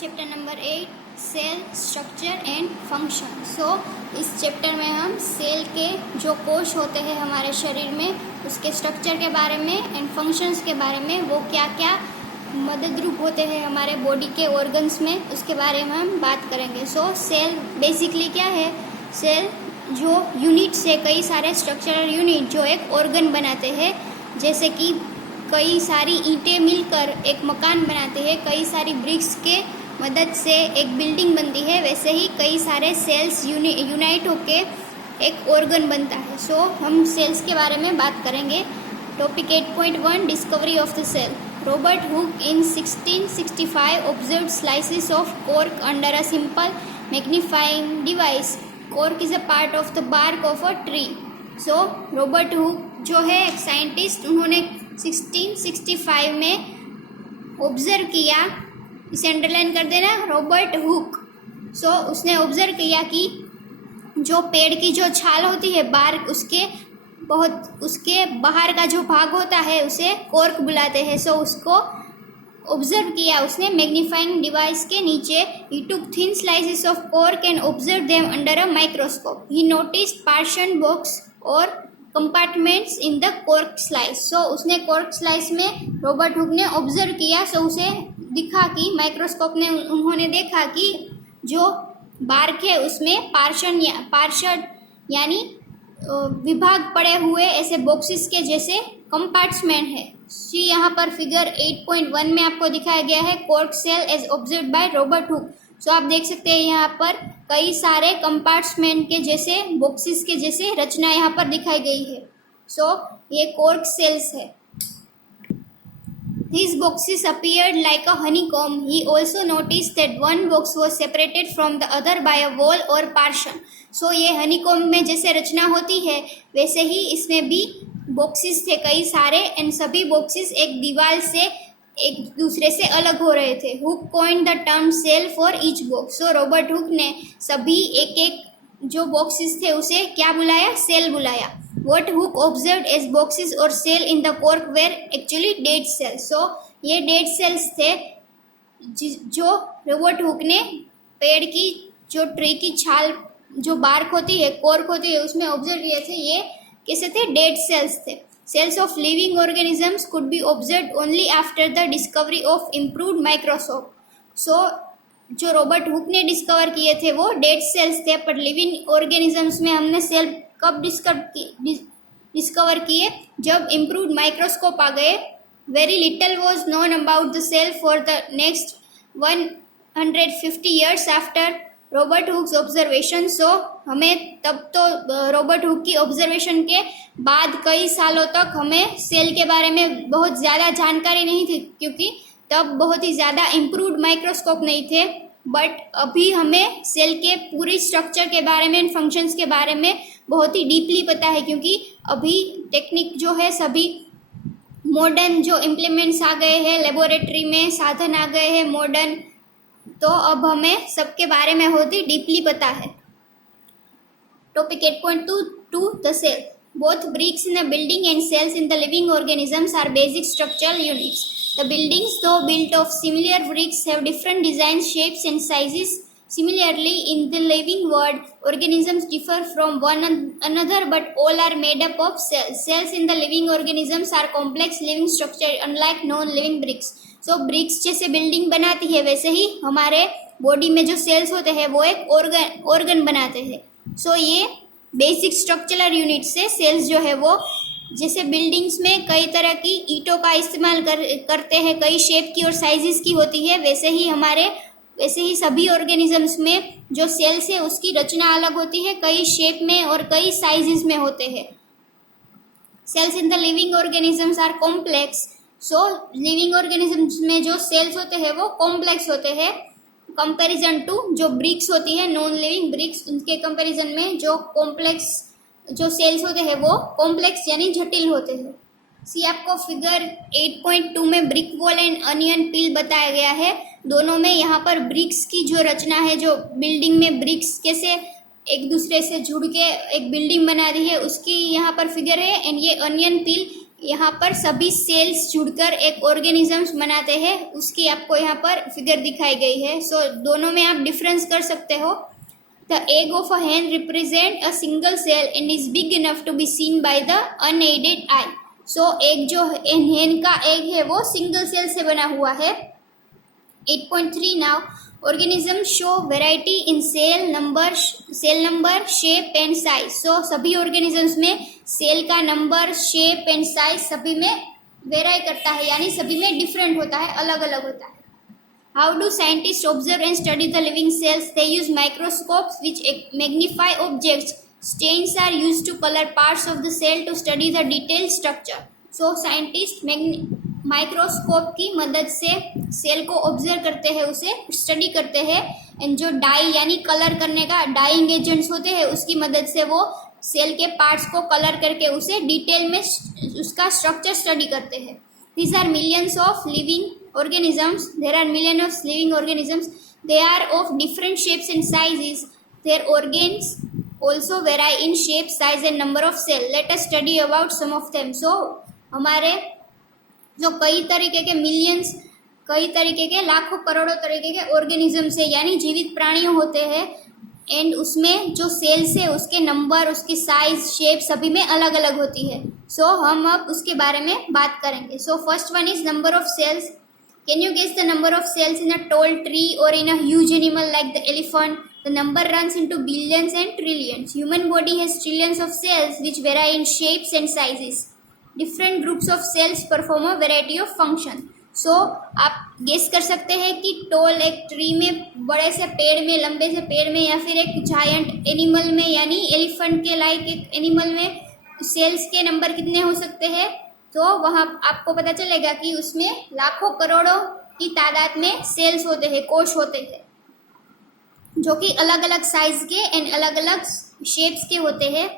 Chapter number 8 cell structure and function. So इस chapter में हम सेल के जो कोश होते हैं हमारे शरीर में उसके स्ट्रक्चर के बारे में एंड फंक्शंस के बारे में, वो क्या क्या मदद रूप होते हैं हमारे बॉडी के ऑर्गन्स में, उसके बारे में हम बात करेंगे। सो सेल बेसिकली क्या है? सेल जो यूनिट्स है, कई सारे स्ट्रक्चरल यूनिट जो एक ऑर्गन बनाते हैं, जैसे कि कई सारी ईंटें मिलकर एक मकान बनाते हैं, कई सारी ब्रिक्स के मदद से एक बिल्डिंग बनती है, वैसे ही कई सारे सेल्स यूनाइट होके एक ऑर्गन बनता है। सो हम सेल्स के बारे में बात करेंगे। Topic 8.1 discovery of the cell. Robert Hooke in 1665 observed slices of cork under a simple magnifying device. Cork is a part of the bark of a tree. So Robert Hooke जो है एक scientist, उन्होंने 1665 में observe किया, इसे underline कर देना, Robert Hooke. सो उसने ऑब्जर्व किया कि जो पेड़ की जो छाल होती है, बार्क, उसके बाहर का जो भाग होता है उसे कॉर्क बुलाते हैं। सो उसको ऑब्जर्व किया उसने मैग्नीफाइंग डिवाइस के नीचे। He took thin slices of cork and observe them under a microscope. He noticed partition box और compartments in the cork slice. So उसने कॉर्क स्लाइस में रॉबर्ट हुक ने ऑब्जर्व किया। सो उसे दिखा कि माइक्रोस्कोप ने उन्होंने देखा कि जो बार्क है उसमें पार्षद यानी विभाग पड़े हुए ऐसे बॉक्सेस के जैसे कंपार्टमेंट है। सी यहाँ पर फिगर 8.1 में आपको दिखाया गया है cork cell as observe by Robert Hooke. So आप देख सकते हैं यहाँ पर कई सारे कंपार्टमेंट के जैसे बॉक्सेस के जैसे रचना यहाँ पर दिखाई गई है। सो ये कॉर्क सेल्स है। These boxes appeared like a honeycomb. He also noticed that one box was separated from the other by a wall or partition. So ये honeycomb में जैसे रचना होती है वैसे ही इसमें भी बॉक्सेस थे कई सारे, एंड सभी बॉक्सेस एक दीवार से एक दूसरे से अलग हो रहे थे। Hook coined the term cell for each box. So Robert Hooke ने सभी एक एक जो बॉक्सेस थे उसे क्या बुलाया? सेल बुलाया। What Hook observed as boxes or cell in the cork were actually dead cells. So ये dead cells थे जो रॉबर्ट हुक ने पेड़ की जो ट्री की छाल जो बार्क होती है, कॉर्क होती है, उसमें ऑब्जर्व किए थे। ये कैसे थे? डेड सेल्स थे। Cells of living organisms could be observe only after the discovery of improved microscope. So जो रॉबर्ट हुक ने डिस्कवर किए थे वो डेड सेल्स थे, पर लिविंग ऑर्गेनिजम्स में हमने सेल कब डिस्कवर किए? जब इम्प्रूव्ड माइक्रोस्कोप आ गए। Very little was known about the cell for the next 150 years after Robert Hooke's observation. So हमें तब तो रॉबर्ट हुक की ऑब्जर्वेशन के बाद कई सालों तक हमें सेल के बारे में बहुत ज़्यादा जानकारी नहीं थी, क्योंकि तब बहुत ही ज़्यादा इम्प्रूव्ड माइक्रोस्कोप नहीं थे। बट अभी हमें सेल के पूरी स्ट्रक्चर के बारे में, फंक्शंस के बारे में बहुत ही डीपली पता है, क्योंकि अभी टेक्निक जो है सभी मॉडर्न जो इम्प्लीमेंट्स आ गए हैं, लेबोरेटरी में साधन आ गए हैं मॉडर्न, तो अब हमें सबके बारे में बहुत ही डीपली पता है। Topic 8.2 the cell. Both bricks in a building and cells in the living organisms are basic structural units. The buildings, though built of similar bricks, have different designs, shapes, and sizes. Similarly, in the living world, organisms differ from one another, but all are made up of cells. Cells in the living organisms are complex living structure, unlike non-living bricks. So, bricks जैसे building बनाती है, वैसे ही हमारे body में जो sales होते हैं वो एक ऑर्गन बनाते हैं। सो ये बेसिक स्ट्रक्चरल यूनिट से सेल्स जो है वो, जैसे बिल्डिंग्स में कई तरह की ईंटों का इस्तेमाल करते हैं, कई शेप की और साइजेस की होती है, वैसे ही सभी ऑर्गेनिजम्स में जो सेल्स है उसकी रचना अलग होती है, कई शेप में और कई साइजेस में होते हैं। Cells in the living organisms are complex. So living organisms में जो सेल्स होते हैं वो कॉम्प्लेक्स होते हैं, कंपैरिजन टू जो ब्रिक्स होती है, नॉन लिविंग ब्रिक्स, उनके कंपैरिजन में जो कॉम्प्लेक्स जो सेल्स होते हैं वो कॉम्प्लेक्स यानी जटिल होते हैं। सी आपको फिगर 8.2 में ब्रिक वॉल एंड अनियन पील बताया गया है। दोनों में यहाँ पर ब्रिक्स की जो रचना है, जो बिल्डिंग में ब्रिक्स कैसे एक दूसरे से जुड़ के एक बिल्डिंग बना दी है, उसकी यहाँ पर फिगर है। एंड ये अनियन पील यहाँ पर सभी सेल्स जुड़कर एक ऑर्गेनिजम्स बनाते हैं, उसकी आपको यहाँ पर फिगर दिखाई गई है। सो दोनों में आप डिफरेंस कर सकते हो। The egg of a hen represent a single cell and is big enough to be seen by the unaided eye. So एक जो hen का एग है वो सिंगल सेल से बना हुआ है। 8.3 now organism show variety in cell number, shape and size. So सभी ऑर्गेनिजम्स में सेल का नंबर, शेप एंड साइज सभी में वेराई करता है, यानी सभी में डिफरेंट होता है, अलग अलग होता है। How do scientist observe and study the living cells? They use microscopes which magnify objects. Stains are used to colour parts of the cell to study the detailed structure. So scientist microscope की मदद से cell को observe करते हैं, उसे study करते हैं, and जो डाई यानी कलर करने का डाइंग एजेंट्स होते हैं उसकी मदद से वो सेल के पार्ट्स को कलर करके उसे डिटेल में उसका स्ट्रक्चर स्टडी करते हैं। These are millions of living organisms. There are millions of living organisms. They are of different shapes and sizes. Their organs also vary in shape, size and number of cells. Let us study about some of them. So हमारे जो कई तरीके के millions, कई तरीके के लाखों करोड़ों तरीके के ऑर्गेनिजम्स है यानी जीवित प्राणियों होते हैं, एंड उसमें जो सेल्स है उसके नंबर, उसकी साइज, शेप सभी में अलग अलग होती है। सो हम अब उसके बारे में बात करेंगे। So first one is number of cells. Can you guess the number of cells in a tall tree और in a huge animal like the elephant? The number runs into billions and trillions. Human body has trillions of cells which vary in shapes and sizes. Different groups of cells perform a variety of function. So आप guess कर सकते हैं कि toll एक tree में, बड़े से पेड़ में, लंबे से पेड़ में, या फिर एक जायंट एनिमल में यानी एलिफेंट के लाइक एक एनिमल में सेल्स के नंबर कितने हो सकते हैं। तो वहाँ आपको पता चलेगा कि उसमें लाखों करोड़ों की तादाद में सेल्स होते हैं, कोश होते हैं, जो कि अलग अलग साइज के एंड अलग अलग शेप्स के होते हैं।